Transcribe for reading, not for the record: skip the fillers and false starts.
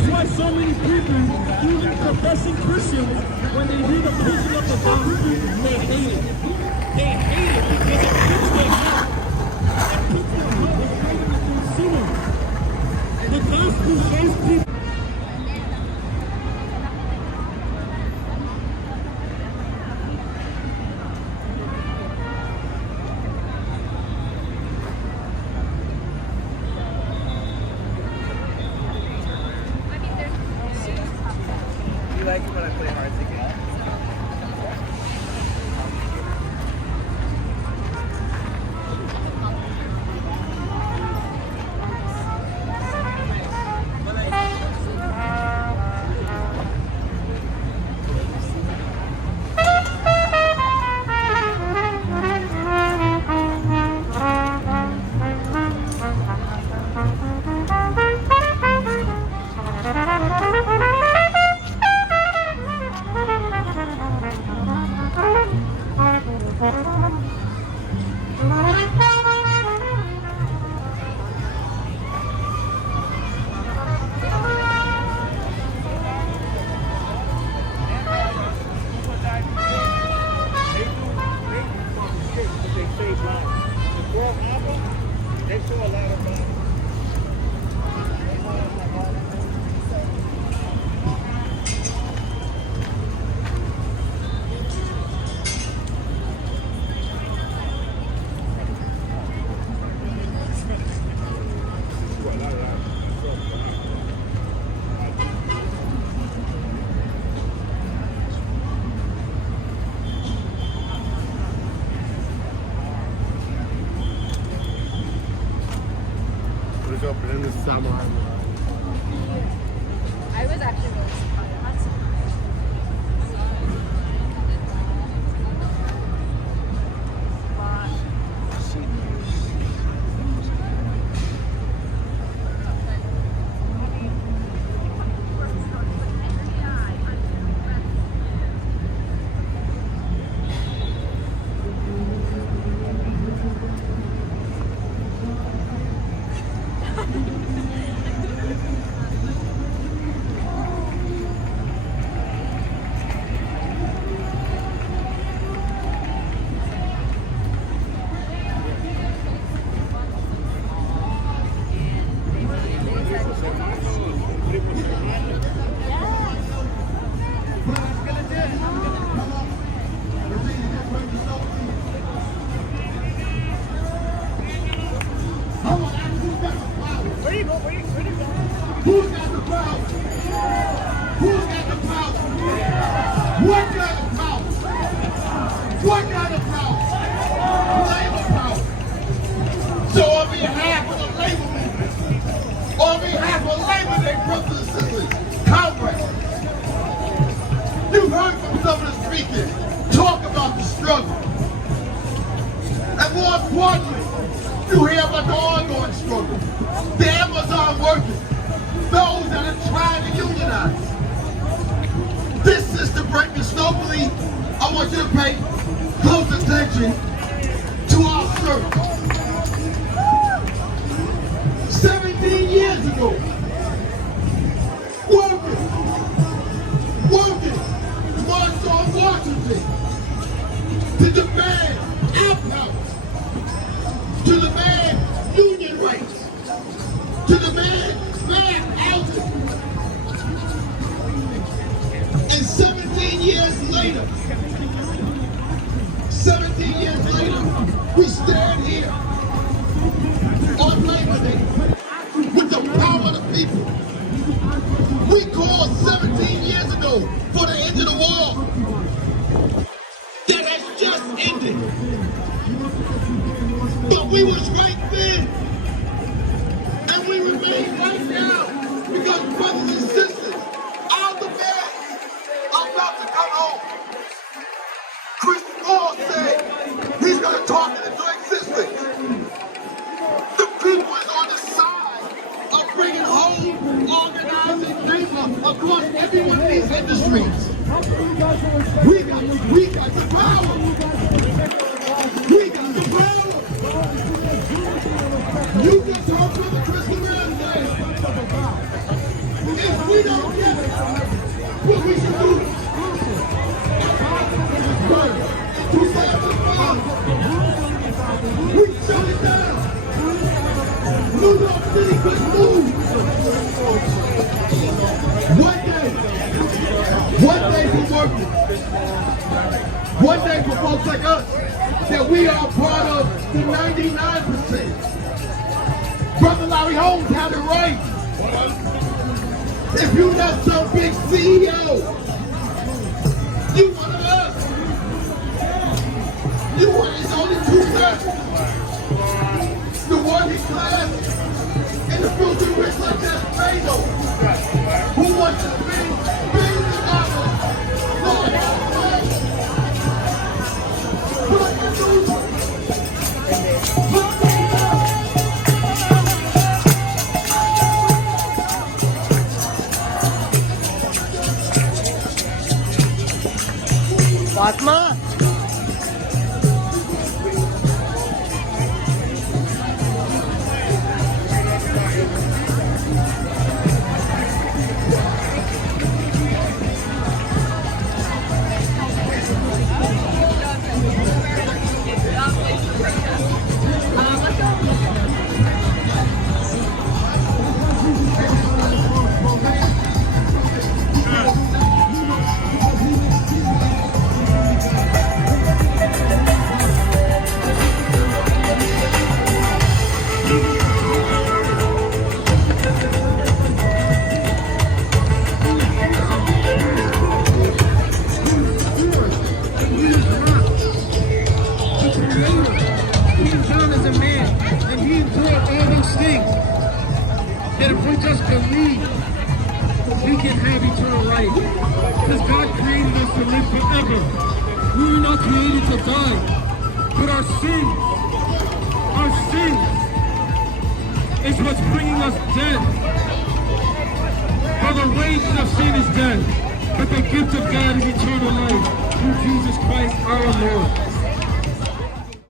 that's why so many people, even professing Christians, when they hear the preaching of the gospel, they hate it. They hate it because it puts their heart. It puts their heart afraid of being sinners. The gospel shows people. You like it when I play hard to get? I was actually really surprised. Who's got the power? Who's got the power? What kind of power? What kind of power? Labor power. So on behalf of the labor movement, on behalf of Labor Day brothers and sisters, Congress, you've heard from some of the speakers talk about the struggle. And more importantly, you hear about the ongoing struggle. The Amazon workers, those that are trying to unionize. This system breaking snowflake, I want you to pay close attention to our struggle. 17 years ago, workers marched on Washington to demand opt-outs, to demand union rights, to demand fair housing. And 17 years later, we stand here on Labor Day with the power of the people. We called 17 years ago for the end of the war that has just ended. But we was right then, and we remain right now, because brothers and sisters, our demands are about to come home. Chris Paul said he's going to talk it into existence. The people is on the side of bringing home organizing labor across every one of these industries. We got the power. We got the power. You just heard Brother Chris Moran say, if we New York City could move. One day for workers. One day for folks like us, that we are part of the 99%. Brother Larry Holmes had it right. If you're not some big CEO, you one of us. You one is only 2/3. The working class and the filthy rich like that Bezos, who wants to spend billions of dollars. Lord, Lord, Fatma? that if we just believe, we can have eternal life. Because God created us to live forever. We were not created to die. But our sin is what's bringing us death. For the wages of sin is death, but the gift of God is eternal life through Jesus Christ our Lord.